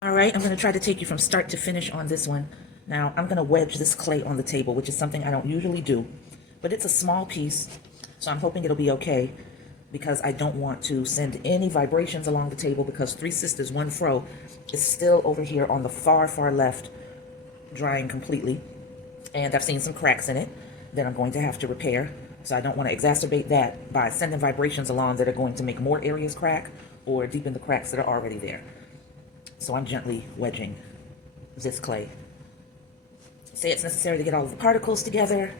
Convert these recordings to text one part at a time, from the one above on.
All right, I'm going to try to take you from start to finish on this one. Now, I'm going to wedge this clay on the table, which is something I don't usually do, but it's a small piece, so I'm hoping it'll be okay because I don't want to send any vibrations along the table because Three Sisters, One Fro is still over here on the far, far left, drying completely, and I've seen some cracks in it that I'm going to have to repair, so I don't want to exacerbate that by sending vibrations along that are going to make more areas crack or deepen the cracks that are already there. So I'm gently wedging this clay. Say it's necessary to get all of the particles together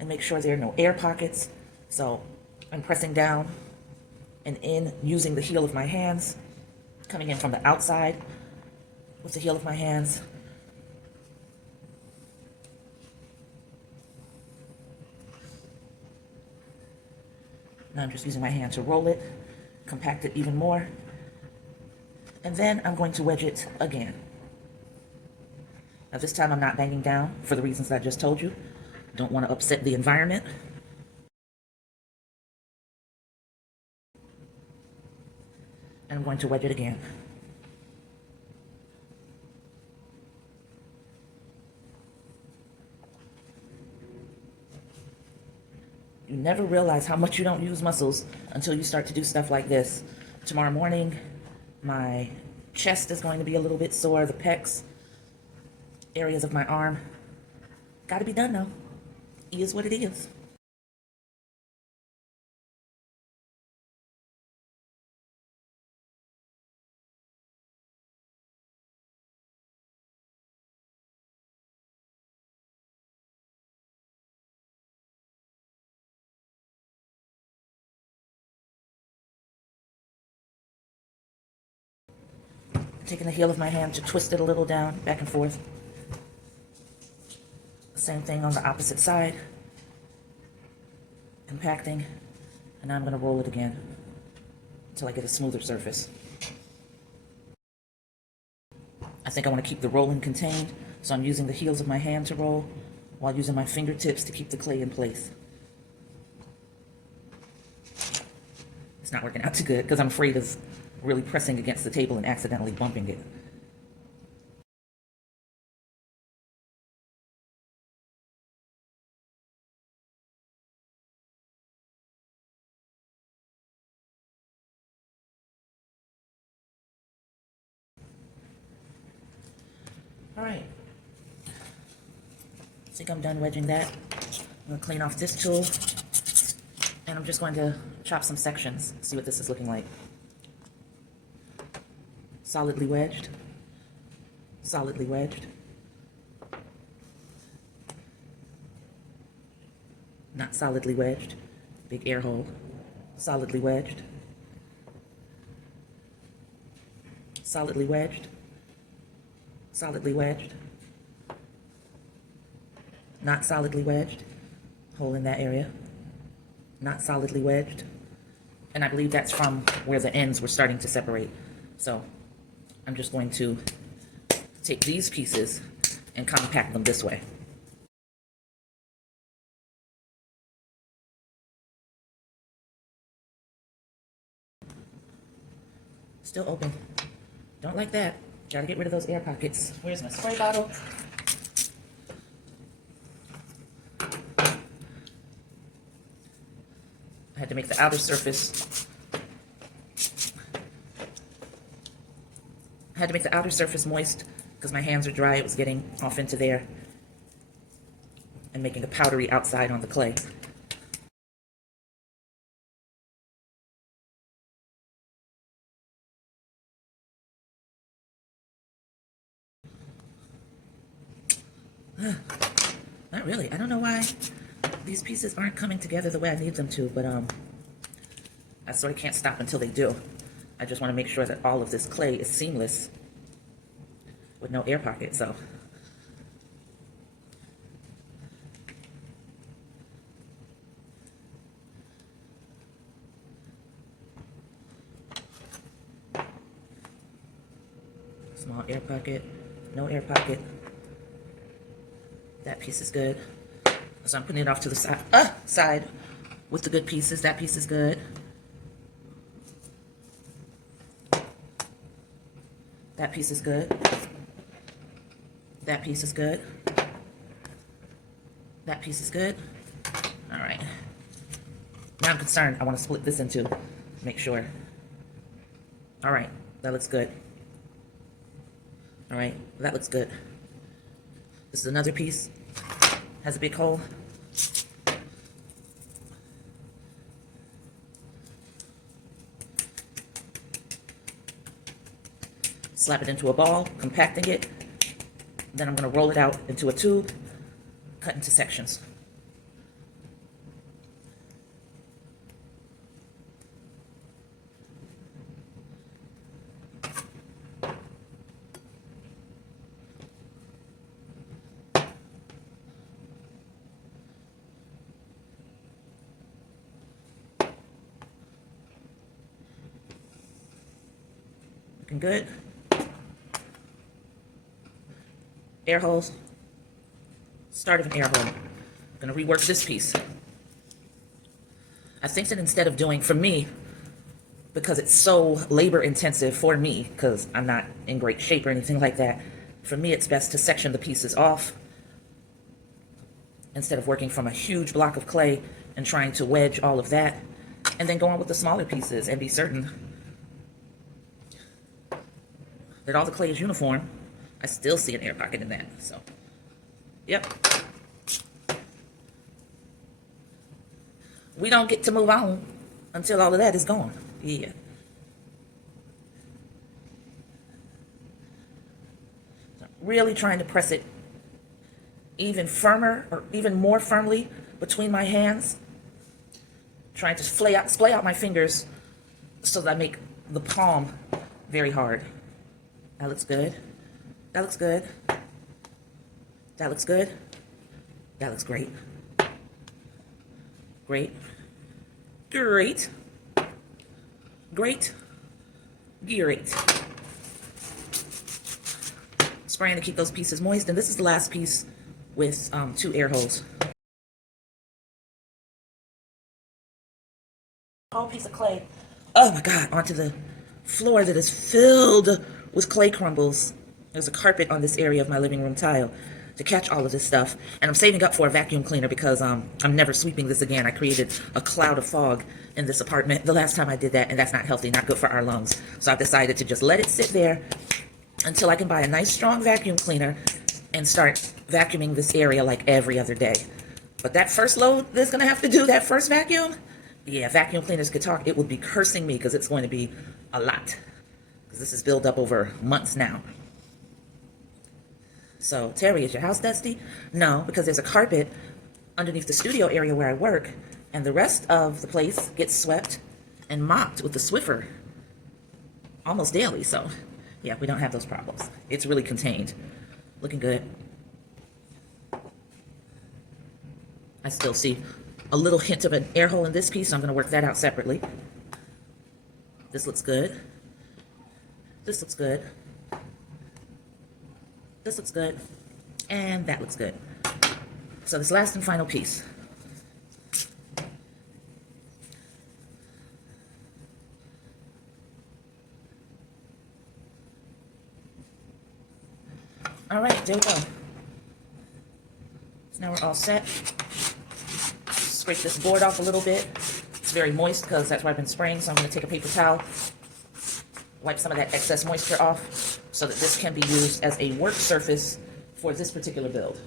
and make sure there are no air pockets. So I'm pressing down and in using the heel of my hands, coming in from the outside with the heel of my hands. Now I'm just using my hand to roll it, compact it even more. And then I'm going to wedge it again. Now this time I'm not banging down for the reasons I just told you. Don't want to upset the environment. And I'm going to wedge it again. You never realize how much you don't use muscles until you start to do stuff like this. Tomorrow morning, my chest is going to be a little bit sore, the pecs, areas of my arm. Gotta be done though. It is what it is. Taking the heel of my hand to twist it a little down, back and forth. Same thing on the opposite side. Compacting, and now I'm going to roll it again until I get a smoother surface. I think I want to keep the rolling contained, so I'm using the heels of my hand to roll while using my fingertips to keep the clay in place. It's not working out too good because I'm afraid of really pressing against the table and accidentally bumping it. All right, I think I'm done wedging that. I'm going to clean off this tool, and I'm just going to chop some sections, see what this is looking like. Solidly wedged, solidly wedged. Not solidly wedged, big air hole, solidly wedged, solidly wedged, solidly wedged, not solidly wedged, hole in that area, not solidly wedged, and I believe that's from where the ends were starting to separate. So I'm just going to take these pieces and compact them this way. Still open. Don't like that. Gotta get rid of those air pockets. Where's my spray bottle? I had to make the outer surface. I had to make the outer surface moist because my hands are dry. It was getting off into there and making a powdery outside on the clay. Not really. I don't know why these pieces aren't coming together the way I need them to, but I sort of can't stop until they do. I just want to make sure that all of this clay is seamless with no air pocket, so. Small air pocket, no air pocket. That piece is good. So I'm putting it off to the side with the good pieces. That piece is good. That piece is good. That piece is good. That piece is good. All right. Now I'm concerned. I want to split this into, make sure. All right, that looks good. All right, that looks good. This is another piece. Has a big hole. Slap it into a ball, compacting it. Then I'm going to roll it out into a tube, cut into sections. Looking good. Air holes. Start of an air hole. I'm going to rework this piece. I think that instead of doing, for me, because it's so labor intensive for me, because I'm not in great shape or anything like that, for me it's best to section the pieces off instead of working from a huge block of clay and trying to wedge all of that, and then go on with the smaller pieces and be certain that all the clay is uniform. I still see an air pocket in that, so, yep. We don't get to move on until all of that is gone. Yeah. So really trying to press it even firmer or even more firmly between my hands. Trying to splay out my fingers so that I make the palm very hard. That looks good. That looks good. That looks good. That looks great. Great. Great. Great. Great. Spraying to keep those pieces moist. And this is the last piece with 2 air holes. Whole piece of clay. Oh my God, onto the floor that is filled with clay crumbles. There's a carpet on this area of my living room tile to catch all of this stuff. And I'm saving up for a vacuum cleaner because I'm never sweeping this again. I created a cloud of fog in this apartment the last time I did that, and that's not healthy, not good for our lungs. So I've decided to just let it sit there until I can buy a nice strong vacuum cleaner and start vacuuming this area like every other day. But that first load that's gonna have to do that first vacuum, yeah, vacuum cleaners could talk, it would be cursing me because it's going to be a lot. Because this is built up over months now. So, Terry, is your house dusty? No, because there's a carpet underneath the studio area where I work, and the rest of the place gets swept and mopped with the Swiffer almost daily. So, yeah, we don't have those problems. It's really contained. Looking good. I still see a little hint of an air hole in this piece, so I'm going to work that out separately. This looks good. This looks good. This looks good. And that looks good. So this last and final piece. All right, there we go. So now we're all set. Scrape this board off a little bit. It's very moist because that's where I've been spraying, so I'm going to take a paper towel, wipe some of that excess moisture off so that this can be used as a work surface for this particular build.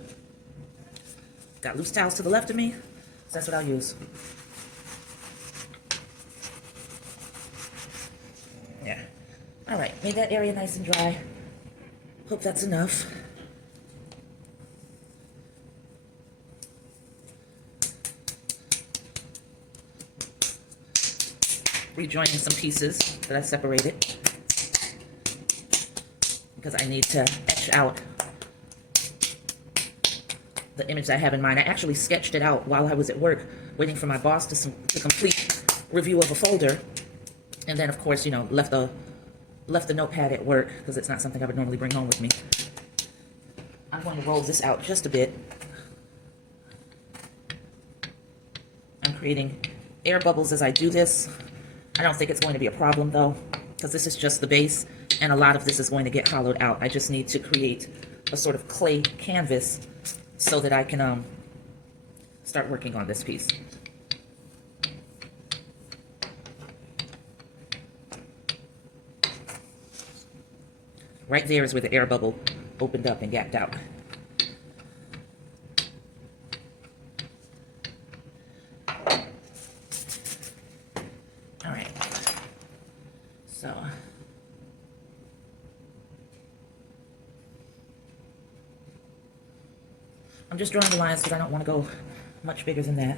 Got loose towels to the left of me, so that's what I'll use. Yeah. All right, made that area nice and dry. Hope that's enough. Rejoining some pieces that I separated because I need to etch out the image that I have in mind. I actually sketched it out while I was at work, waiting for my boss to complete review of a folder, and then of course, you know, left the notepad at work because it's not something I would normally bring home with me. I'm going to roll this out just a bit. I'm creating air bubbles as I do this. I don't think it's going to be a problem though, because this is just the base, and a lot of this is going to get hollowed out. I just need to create a sort of clay canvas so that I can start working on this piece. Right there is where the air bubble opened up and gapped out. All right. So I'm just drawing the lines because I don't want to go much bigger than that.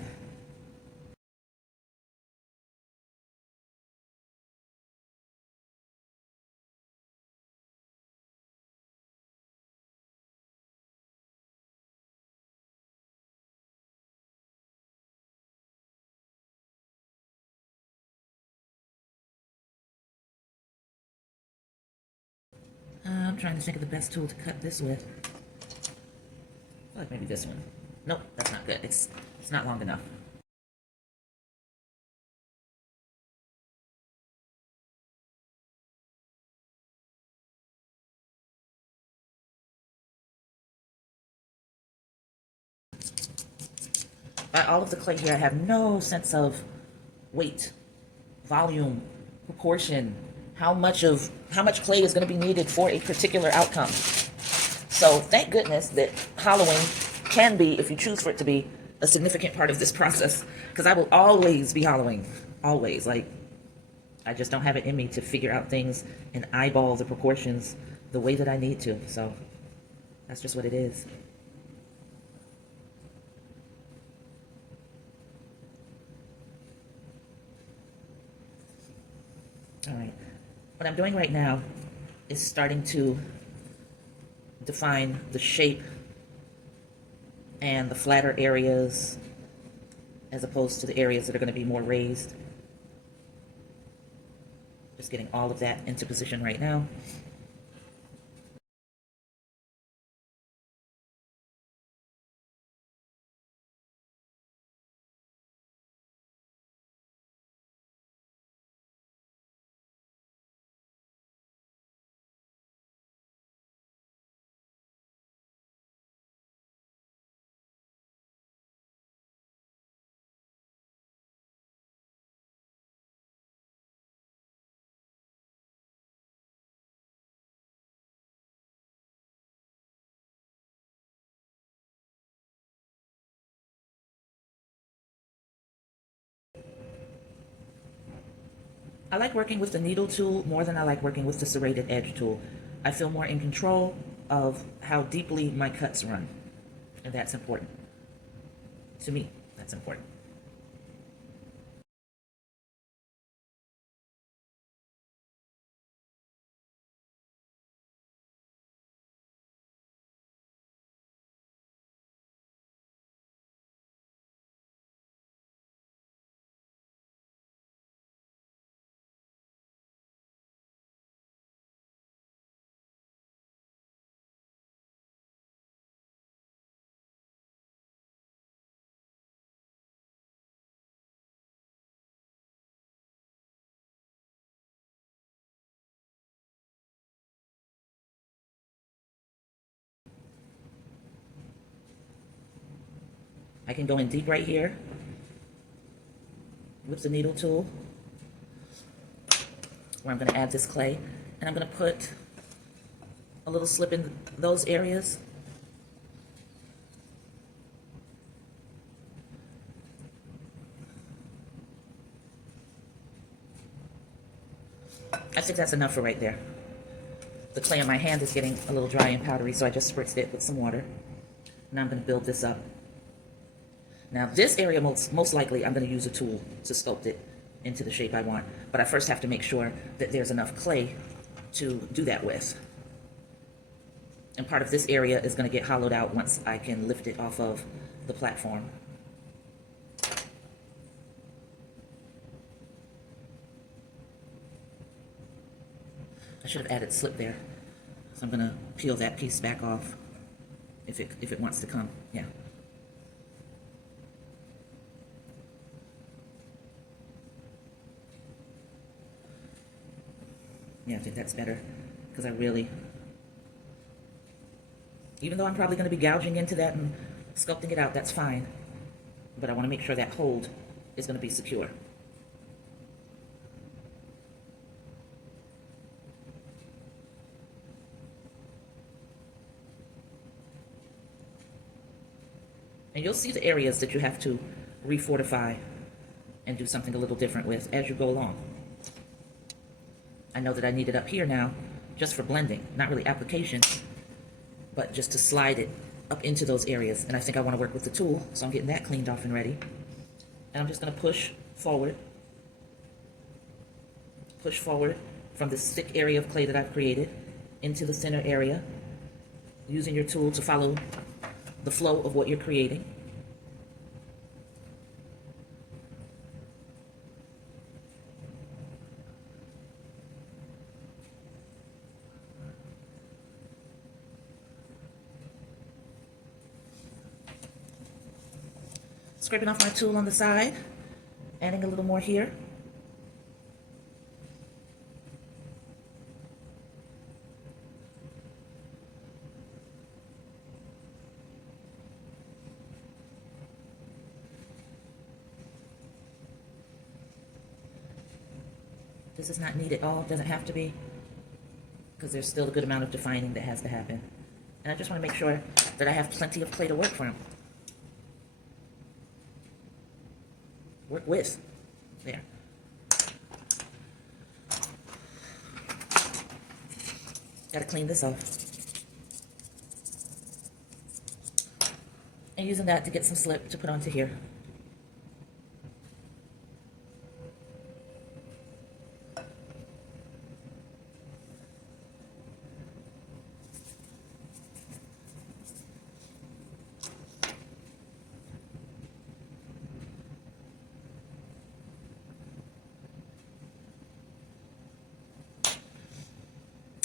I'm trying to think of the best tool to cut this with. I feel like maybe this one. Nope, that's not good. It's not long enough. By all of the clay here, I have no sense of weight, volume, proportion, how much clay is going to be needed for a particular outcome. So thank goodness that hollowing can be, if you choose for it to be, a significant part of this process, because I will always be hollowing, always. Like, I just don't have it in me to figure out things and eyeball the proportions the way that I need to. So that's just what it is. All right, what I'm doing right now is starting to define the shape and the flatter areas as opposed to the areas that are going to be more raised. Just getting all of that into position right now. I like working with the needle tool more than I like working with the serrated edge tool. I feel more in control of how deeply my cuts run, and that's important. To me, that's important. I can go in deep right here with the needle tool, where I'm going to add this clay, and I'm going to put a little slip in those areas. I think that's enough for right there. The clay on my hand is getting a little dry and powdery, so I just spritzed it with some water. Now I'm going to build this up. Now this area, most likely, I'm going to use a tool to sculpt it into the shape I want. But I first have to make sure that there's enough clay to do that with. And part of this area is going to get hollowed out once I can lift it off of the platform. I should have added slip there. So I'm going to peel that piece back off if it wants to come. Yeah. Yeah, I think that's better. because even though I'm probably going to be gouging into that and sculpting it out, that's fine. But I want to make sure that hold is going to be secure. And you'll see the areas that you have to refortify and do something a little different with as you go along. I know that I need it up here now just for blending, not really application, but just to slide it up into those areas. And I think I want to work with the tool, so I'm getting that cleaned off and ready. And I'm just going to push forward from this thick area of clay that I've created into the center area, using your tool to follow the flow of what you're creating. Scraping off my tool on the side, adding a little more here. This is not neat at all, doesn't have to be, because there's still a good amount of defining that has to happen. And I just want to make sure that I have plenty of clay to work from. Work with. There. Gotta clean this off. And using that to get some slip to put onto here.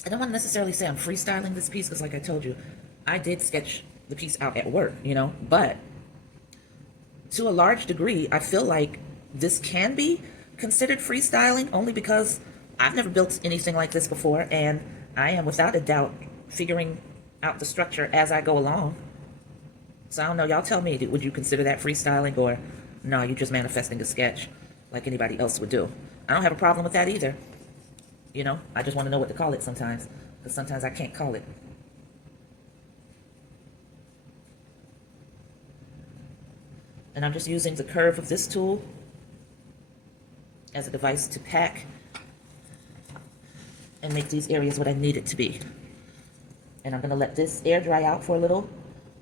I don't want to necessarily say I'm freestyling this piece, because like I told you, I did sketch the piece out at work, you know, but to a large degree, I feel like this can be considered freestyling, only because I've never built anything like this before, and I am without a doubt figuring out the structure as I go along. So I don't know, y'all tell me, would you consider that freestyling, or no, you're just manifesting a sketch like anybody else would do? I don't have a problem with that either. You know, I just want to know what to call it sometimes, because sometimes I can't call it. And I'm just using the curve of this tool as a device to pack and make these areas what I need it to be. And I'm going to let this air dry out for a little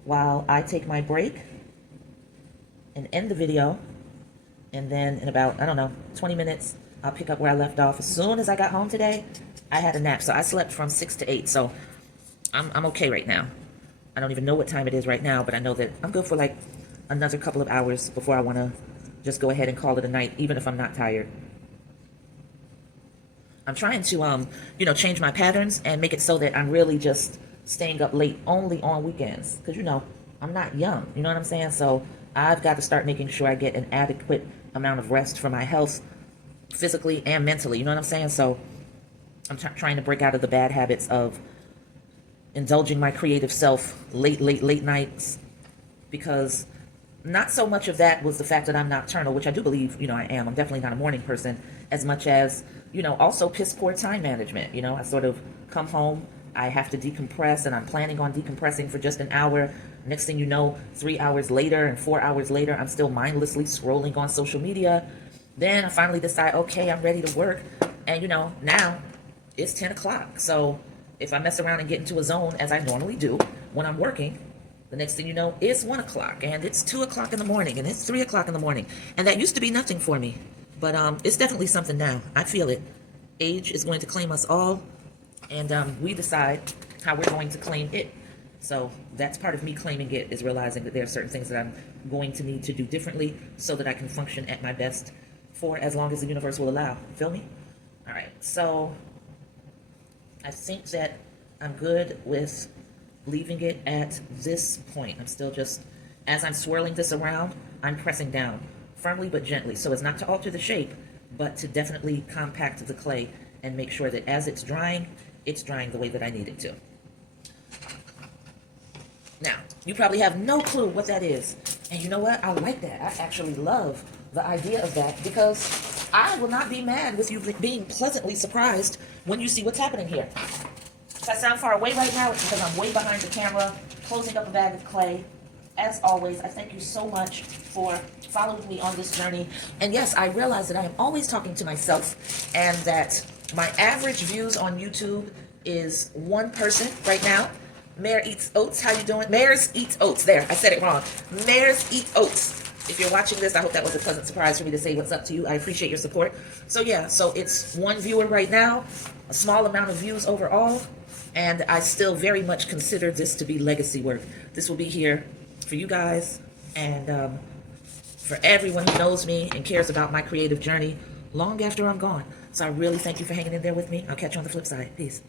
while I take my break and end the video. And then in about, I don't know, 20 minutes, I'll pick up where I left off. As soon as I got home today, I had a nap. So I slept from 6 to 8. So I'm okay right now. I don't even know what time it is right now, but I know that I'm good for like another couple of hours before I want to just go ahead and call it a night, even if I'm not tired. I'm trying to, you know, change my patterns and make it so that I'm really just staying up late only on weekends. Because, you know, I'm not young. You know what I'm saying? So I've got to start making sure I get an adequate amount of rest for my health, physically and mentally, you know what I'm saying? So I'm trying to break out of the bad habits of indulging my creative self late nights, because not so much of that was the fact that I'm nocturnal, which I do believe, you know, I am. I'm definitely not a morning person, as much as, you know, also piss poor time management. You know, I sort of come home, I have to decompress, and I'm planning on decompressing for just an hour. Next thing you know, 3 hours later and 4 hours later, I'm still mindlessly scrolling on social media. Then I finally decide, okay, I'm ready to work. And, you know, now it's 10 o'clock. So if I mess around and get into a zone, as I normally do when I'm working, the next thing you know, it's 1 o'clock, and it's 2 o'clock in the morning, and it's 3 o'clock in the morning. And that used to be nothing for me. But it's definitely something now. I feel it. Age is going to claim us all, and we decide how we're going to claim it. So that's part of me claiming it, is realizing that there are certain things that I'm going to need to do differently so that I can function at my best for as long as the universe will allow. Feel me? All right, so I think that I'm good with leaving it at this point. I'm still just, as I'm swirling this around, I'm pressing down firmly but gently, so as not to alter the shape, but to definitely compact the clay and make sure that as it's drying, it's drying the way that I need it to. Now, you probably have no clue what that is. And you know what? I like that. I actually love the idea of that, because I will not be mad with you being pleasantly surprised when you see what's happening here. If I sound far away right now, it's because I'm way behind the camera, closing up a bag of clay. As always, I thank you so much for following me on this journey. And yes, I realize that I am always talking to myself, and that my average views on YouTube is one person right now. Mayor Eats Oats, how you doing? Mayor's Eats Oats, there, I said it wrong. Mayor's Eats Oats. If you're watching this, I hope that was a pleasant surprise for me to say what's up to you. I appreciate your support. So yeah, so it's one viewer right now, a small amount of views overall, and I still very much consider this to be legacy work. This will be here for you guys, and for everyone who knows me and cares about my creative journey long after I'm gone. So I really thank you for hanging in there with me. I'll catch you on the flip side. Peace.